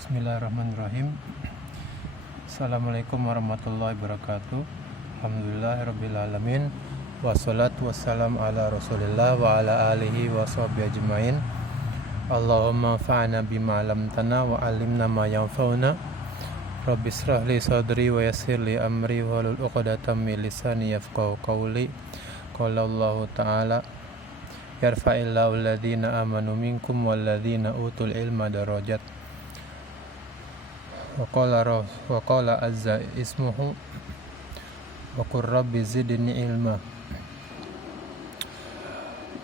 Bismillahirrahmanirrahim. Assalamualaikum warahmatullahi wabarakatuh. Alhamdulillahirrabbilalamin. Wassalatu wassalamu ala rasulillah wa ala alihi wa sahbihi ajmain. Allahumma fa'na bima lamtana wa alimna ma yanfa'una. Rabbi israh li sadri wa yassir li amri wa hlul 'uqdatam min lisani yafqahu qawli. Qala Allah ta'ala yarfa'illahu alladhina amanu minkum walladhina utul ilma darajat. Wa qala azza ismuhu wa qur rabbi zidni ilma.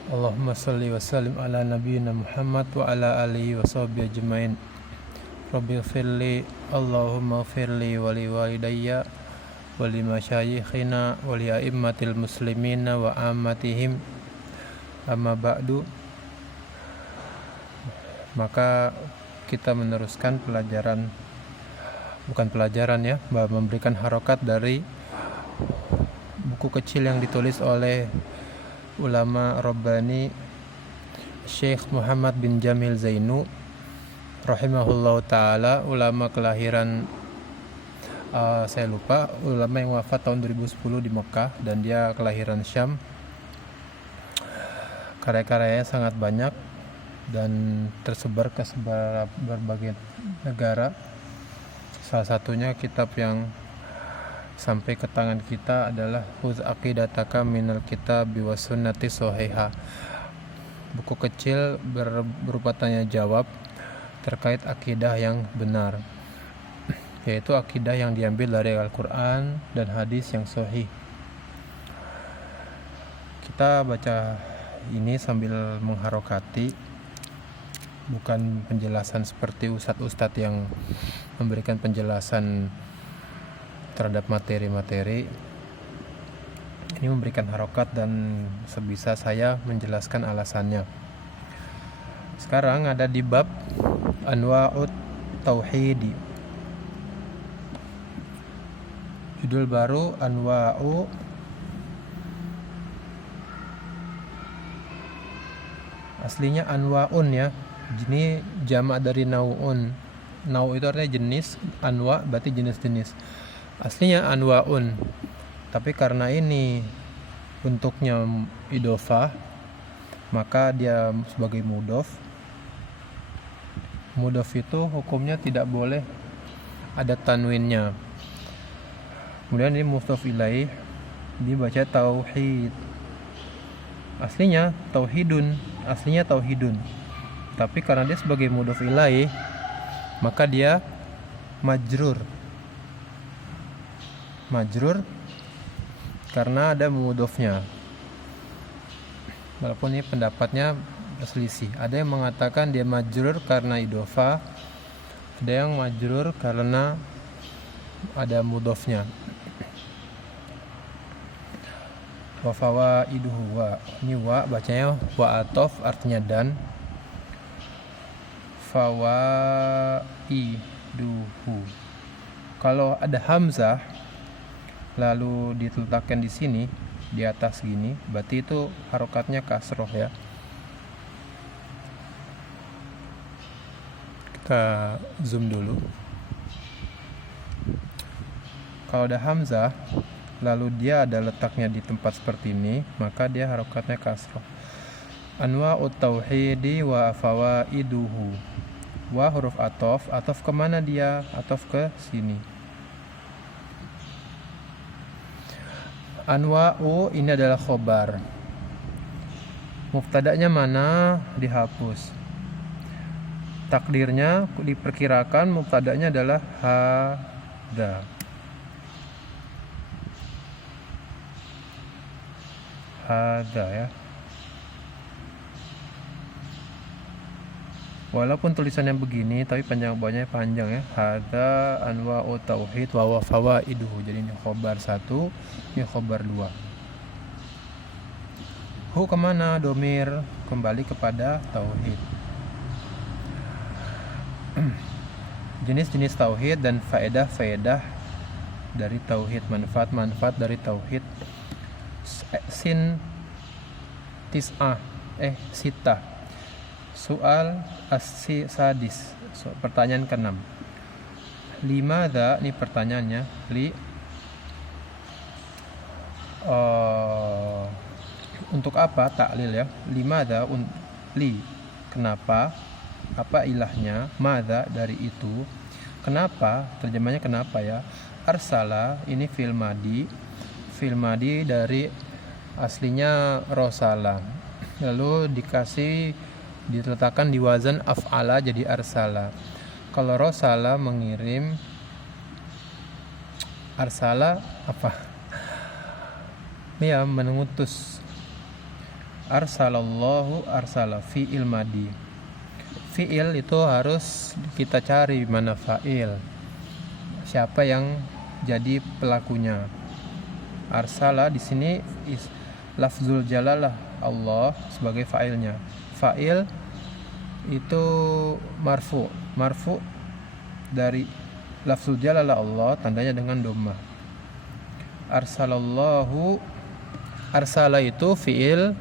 Allahumma salli wa sallim ala nabiyyina Muhammad wa ala alihi wa sahbihi ajmain. Rabbi ighfirli, Allahumma ighfirli wa li walidayya wa li masyayikhina wa li a'immatil muslimina wa ammatihim. Amma ba'du. Maka kita meneruskan memberikan harokat dari buku kecil yang ditulis oleh ulama Rabbani Syekh Muhammad bin Jamil Zainu rahimahullahu ta'ala, ulama kelahiran saya lupa, ulama yang wafat tahun 2010 di Mekah, dan dia kelahiran Syam. Karya-karyanya sangat banyak dan tersebar ke berbagai negara. Salah satunya kitab yang sampai ke tangan kita adalah Khudz Aqidataka minal Kitabi was Sunnati Shahihah. Buku kecil berupa tanya jawab terkait akidah yang benar, yaitu akidah yang diambil dari Al-Quran dan hadis yang sahih. Kita baca ini sambil mengharokati, bukan penjelasan seperti ustadz-ustadz yang memberikan penjelasan terhadap materi-materi. Ini memberikan harokat dan sebisa saya menjelaskan alasannya. Sekarang ada di bab Anwa'ut Tauhidi. Judul baru Anwa'u aslinya Anwa'un ya. Ini jamak dari nau'un. Nau' itu artinya jenis, anwa' berarti jenis-jenis. Aslinya anwa'un. Tapi karena ini bentuknya idhofah, maka dia sebagai mudhof. Mudhof itu hukumnya tidak boleh ada tanwinnya. Kemudian ini mudhof ilaih, dibaca tauhid. Aslinya tauhidun. Tapi karena dia sebagai mudhof ilaih, maka dia majrur karena ada mudhofnya. Walaupun ini pendapatnya berselisih. Ada yang mengatakan dia majrur karena idhofah, ada yang majrur karena ada mudhofnya. Wa fawaiduhu wa. Ini wa bacanya wa atof, artinya dan. Fawaiduhu. Kalau ada hamzah lalu diletakkan di sini, di atas gini, berarti itu harokatnya kasroh ya. Kita zoom dulu. Kalau ada hamzah lalu dia ada letaknya di tempat seperti ini, maka dia harokatnya kasroh. Anwa'ut tauhidi wa fawaiduhu. Wa huruf atof kemana dia? Atof ke sini. Anwa'u ini adalah khobar. Mubtada'nya mana? Dihapus. Takdirnya diperkirakan mubtada'nya adalah hadza. Hadza ya. Walaupun tulisannya begini, tapi panjang ya. Hadza anwa'u tauhid wa fawaiduhu. Jadi ini khobar 1, ini khobar 2. Hu kemana? Domir kembali kepada tauhid. Jenis-jenis tauhid dan faedah-faedah dari tauhid, manfaat-manfaat dari tauhid. Sin tis'ah sitah. Soal as-sadis, Pertanyaan ke-6. Limadza, ini pertanyaannya, untuk apa taklil ya? Limadza kenapa? Apa ilahnya? Madza dari itu. Kenapa? Terjemahnya kenapa ya? Arsala ini fi'il madi dari aslinya rosala. Lalu diletakkan di wazan af'ala jadi arsala. Kalau rosala mengirim, arsala apa? Ya, mengutus. Arsalallahu arsala fi'il madi. Fi'il itu harus kita cari mana fa'il. Siapa yang jadi pelakunya. Arsala di sini lafzul jalalah Allah sebagai fa'ilnya. Fa'il itu marfu dari lafzul jalalah Allah, tandanya dengan dhammah. Arsalallahu, arsala itu fi'il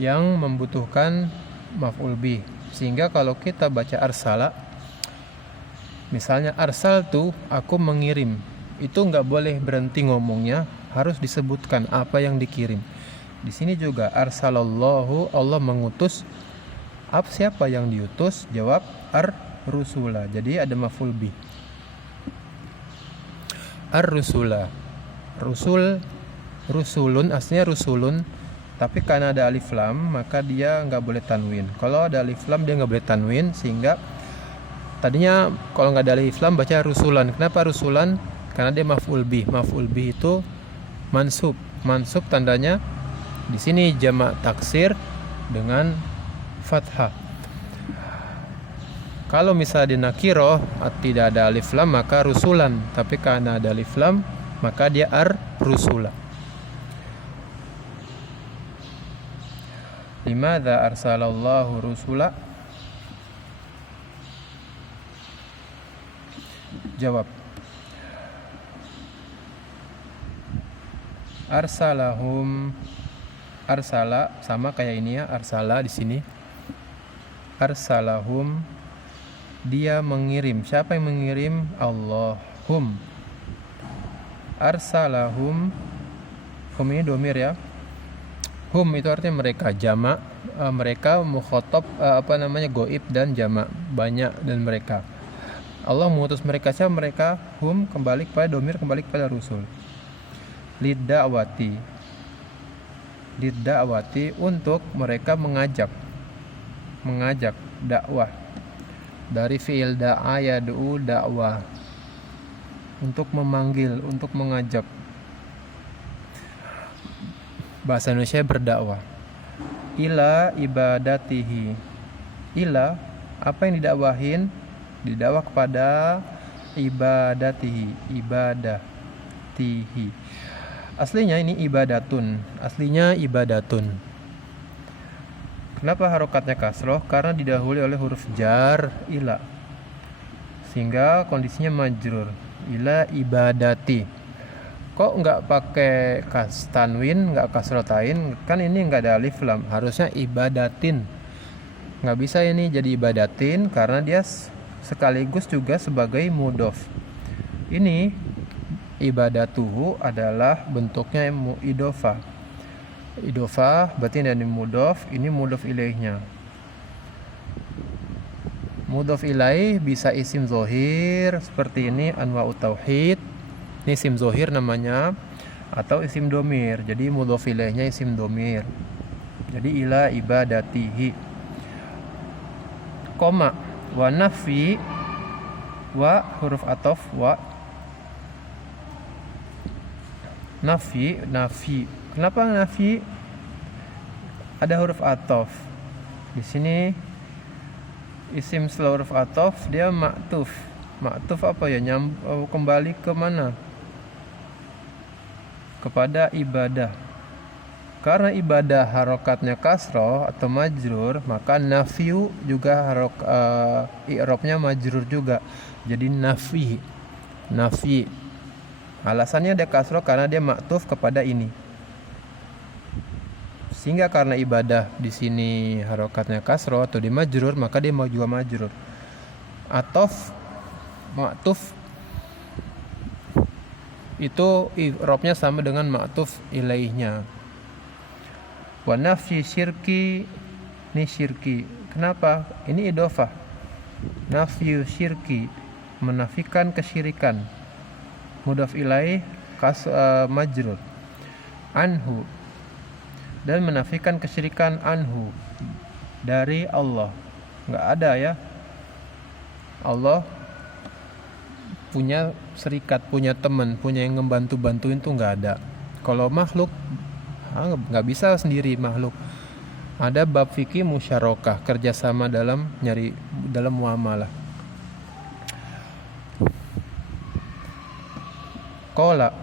yang membutuhkan maf'ul bih, sehingga kalau kita baca arsala, misalnya arsal tuh aku mengirim, itu nggak boleh berhenti ngomongnya, harus disebutkan apa yang dikirim. Di sini juga arsalallahu, Allah mengutus. Siapa yang diutus? Jawab ar-rusula. Jadi ada maf'ul bih. Ar-rusula. Rusulun aslinya rusulun, tapi karena ada alif lam maka dia nggak boleh tanwin. Kalau ada alif lam dia nggak boleh tanwin, sehingga tadinya kalau nggak ada alif lam baca rusulan. Kenapa rusulan? Karena dia maf'ul bih. Maf'ul bih itu mansub tandanya di sini jamak taksir dengan fathah. Kalau misalnya di nakiroh tidak ada alif lam maka rusulan, tapi karena ada alif lam maka dia ar-rusula. Limadza arsalallahu rusula? Jawab. Arsala sama kayak ini ya, arsala di sini. Arsalahum, dia mengirim. Siapa yang mengirim? Allahum. Arsalahum, hum ini domir ya. Hum itu artinya mereka, jamak. Mereka mukhatab goib dan jamak, banyak dan mereka. Allah mengutus mereka. Siapa mereka? Hum kembali kepada domir, kembali kepada Rasul. Lidda'wati untuk mereka mengajak dakwah, dari fi'il da'a yad'u dakwah, untuk memanggil, untuk mengajak. Bahasa Indonesia berdakwah. Ila ibadatihi. Ila, apa yang didakwahin? Didakwah kepada ibadatihi. Aslinya ini ibadatun. Kenapa harokatnya kasroh? Karena didahului oleh huruf jar ila, sehingga kondisinya majrur. Ila ibadati. Kok nggak pakai tanwin, nggak kasrotain? Kan ini nggak ada alif lam, harusnya ibadatin. Nggak bisa ini jadi ibadatin karena dia sekaligus juga sebagai mudhof. Ini ibadatuhu adalah bentuknya idhofah. Idhofah berarti dari mudhof, ini mudhof ilaihnya. Mudhof ilaih bisa isim zohir seperti ini, anwa'ut tauhid. Ini isim zohir namanya, atau isim domir. Jadi mudhof ilaihnya isim domir. Jadi ila ibadatihi. Koma wa nafi wa huruf atof wa nafi. Kenapa nafi? Ada huruf atof. Di sini isim setelah huruf atof dia ma'tuf. Ma'tuf apa ya? Kembali ke mana? Kepada ibadah. Karena ibadah harokatnya kasroh atau majrur, maka nafiu juga i'rabnya majrur juga. Jadi nafi. Alasannya ada kasroh karena dia maktuf kepada ini. Sehingga karena ibadah di sini harokatnya kasroh atau di majrur, maka dia mau juga majrur. atof, ma'tuf itu i'rabnya sama dengan ma'tuf ilaihnya. Wa nafyi syirki, ini syirki. Kenapa? Ini idhofah. Nafyu syirki, menafikan kesyirikan. Mudhaf ilaih majrur. Anhu, dan menafikan kesyirikan anhu, dari Allah. Enggak ada ya. Allah punya serikat, punya teman, punya yang ngebantu-bantuin tuh nggak ada. Kalau makhluk nggak bisa sendiri makhluk. Ada bab fikih musyarakah, kerjasama dalam muamalah. Qala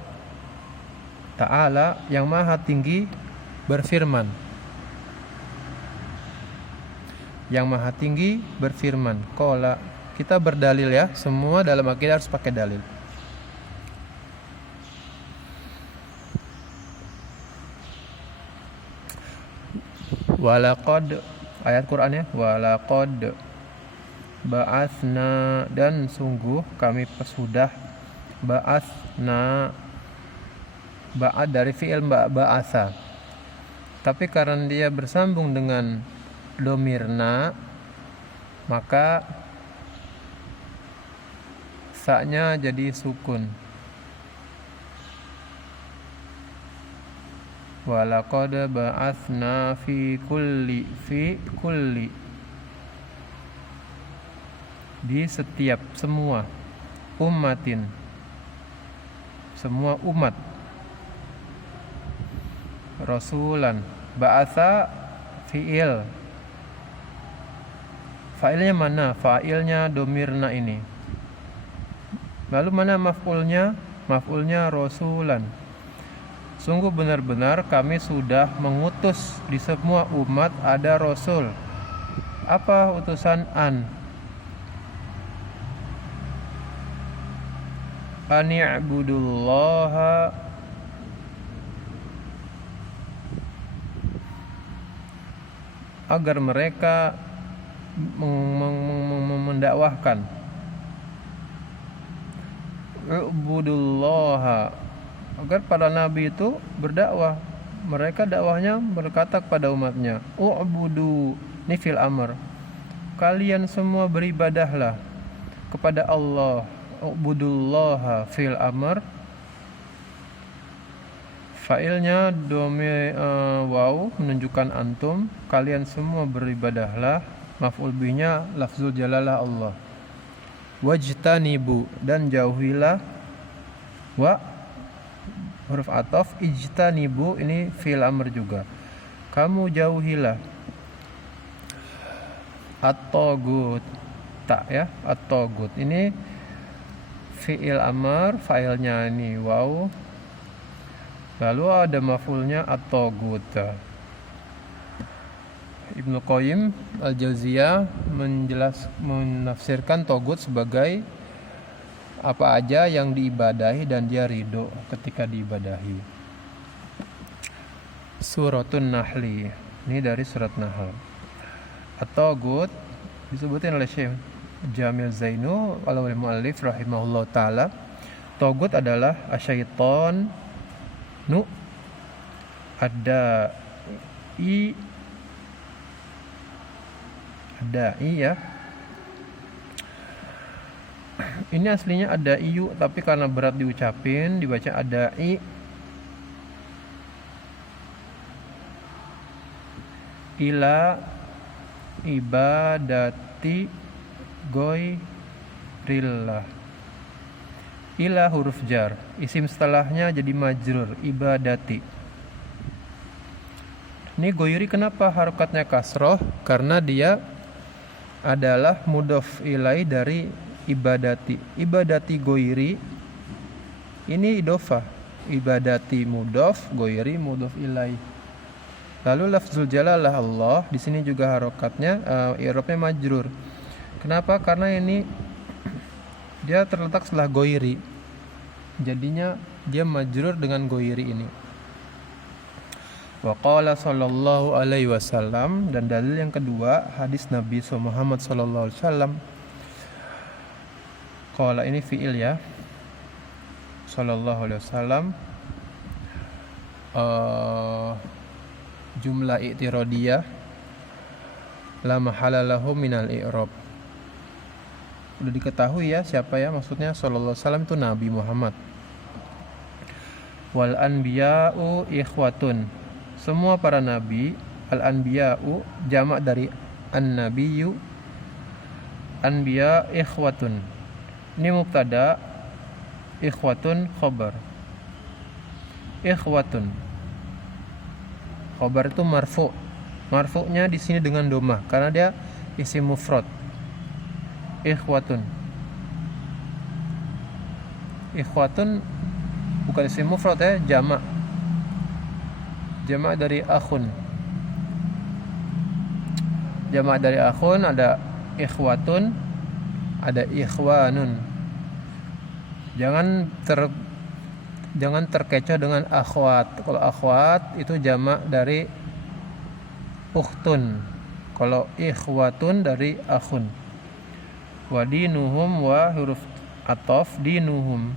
Ta'ala, yang maha tinggi berfirman. Yang maha tinggi berfirman. Qala, kita berdalil ya, semua dalam akidah harus pakai dalil. Walaqad, ayat Quran ya, walaqad ba'atsna, dan sungguh kami sudah, ba'atsna, ba'ad dari fi'il ba'atsa, tapi karena dia bersambung dengan domirna, maka sa-nya jadi sukun. Walaqad ba'atsna fi kulli, di setiap, semua, ummatin, semua umat, rasulan. Ba'atsa fi'il, fa'ilnya mana? Fa'ilnya domirna ini. Lalu mana maf'ulnya? Maf'ulnya rasulan. Sungguh benar-benar kami sudah mengutus di semua umat ada rasul. Apa utusan an? Ani'budullaha, agar mereka mendakwahkan. Ubudullaha, agar para nabi itu berdakwah. Mereka dakwahnya berkata kepada umatnya, u'budu, ini fil amr, kalian semua beribadahlah kepada Allah. U'budullaha fil amr, fa'ilnya waw menunjukkan antum, kalian semua beribadahlah. Maf'ul bihnya lafzul jalalah Allah. Wajtanibu, dan jauhilah. Wa huruf ataf, ijtanibu ini fi'il amr juga, kamu jauhilah. At-tagut, tak ya, at-tagut ini fi'il amr, fa'ilnya ini waw, lalu ada maf'ulnya at-tagut. Ibnu Qayyim al-Jauziyah menafsirkan tagut sebagai apa aja yang diibadahi dan dia ridho ketika diibadahi. Suratun Nahli, ini dari surat Nahl. At-tagut disebutin oleh Syekh Jamil Zainu al-Mu'allif rahimahullah ta'ala. Tagut adalah asyaiton nu ada ya. Ini aslinya ada iyu, tapi karena berat diucapin dibaca ada i. Ila ibadati goirillah. Ila huruf jar, isim setelahnya jadi majrur, ibadati. Ini goiri kenapa harokatnya kasroh? Karena dia adalah mudhof ilai dari ibadati. Ibadati goiri ini idhofah. Ibadati mudhof, goiri mudhof ilai. Lalu lafzul jalalah Allah di sini juga harokatnya i'rabnya majrur. Kenapa? Karena ini dia terletak setelah goiri, jadinya dia majrur dengan goiri ini. Wa qala sallallahu alaihi wasallam, dan dalil yang kedua hadis Nabi Muhammad sallallahu alaihi wasallam, Qala ini fi'il ya. Sallallahu alaihi wasallam. Jumlah i'tiradiyah la mahala lahu minal i'rab. Udah diketahui ya siapa ya maksudnya. Sallallahu alaihi wasallam itu Nabi Muhammad. Wal anbiya'u ikhwatun. Semua para nabi. Al anbiya'u jamak dari an-nabiyyu. Anbiya ikhwatun. Ini mubtada, ikhwatun khobar. Ikhwatun khobar itu marfu. Marfu'nya di sini dengan domah karena dia isim mufrad. Ikhwatun. Ikhwatun bukan isim mufrad ya, jamak. Jamak dari akhun. Jamak dari akhun ada ikhwatun, ada ikhwanun. Jangan terkecoh dengan akhwat. Kalau akhwat itu jamak dari ukhtun. Kalau ikhwatun dari akhun. Wa dinuhum wa huruf atof dinuhum.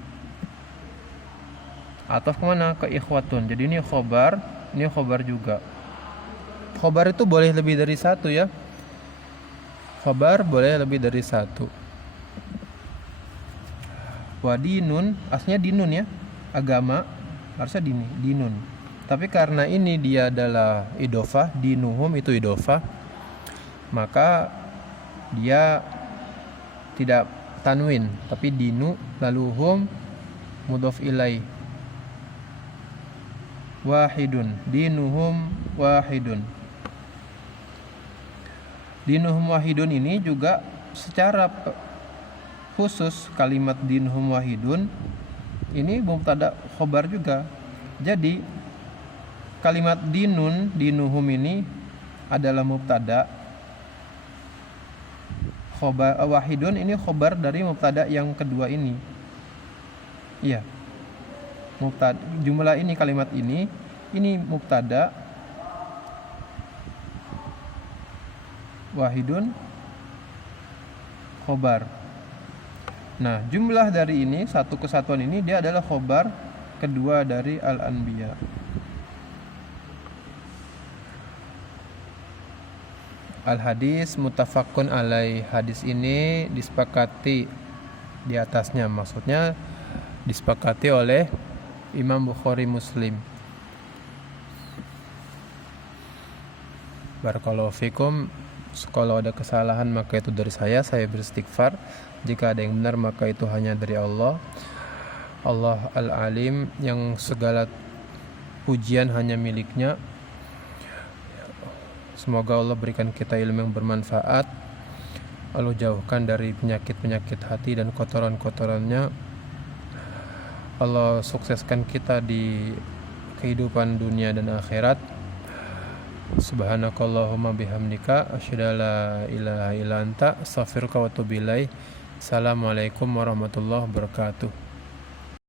Atof kemana? Ke ikhwatun. Jadi ini khobar juga. Khobar itu boleh lebih dari satu ya. Khobar boleh lebih dari satu. Wa dinun, aslinya dinun ya. Agama harusnya dinun. Tapi karena ini dia adalah idofah, dinuhum itu idofah, maka dia tidak tanwin, tapi dinu lalu hum mudhof ilai. Wahidun, dinuhum wahidun. Dinuhum wahidun ini juga secara khusus kalimat dinuhum wahidun ini mubtada khobar juga. Jadi kalimat dinuhum ini adalah mubtada. Khobar wahidun ini khobar dari mubtada yang kedua ini. Iya. Mubtada jumlah ini kalimat ini mubtada wahidun khobar. Nah, jumlah dari ini, satu kesatuan ini dia adalah khobar kedua dari al-anbiya. Al-hadis muttafaqun alaih. Hadis ini disepakati di atasnya. Maksudnya disepakati oleh Imam Bukhari Muslim. Barakallahu fikum. Kalau ada kesalahan maka itu dari saya beristighfar. Jika ada yang benar maka itu hanya dari Allah. Allah Al-Alim yang segala pujian hanya miliknya. Semoga Allah berikan kita ilmu yang bermanfaat. Allah jauhkan dari penyakit-penyakit hati dan kotoran-kotorannya. Allah sukseskan kita di kehidupan dunia dan akhirat. Subhanakallahumma bihamdika asyhadu an la ilaha illa anta astaghfiruka wa atubu ilaik. Assalamualaikum warahmatullahi wabarakatuh.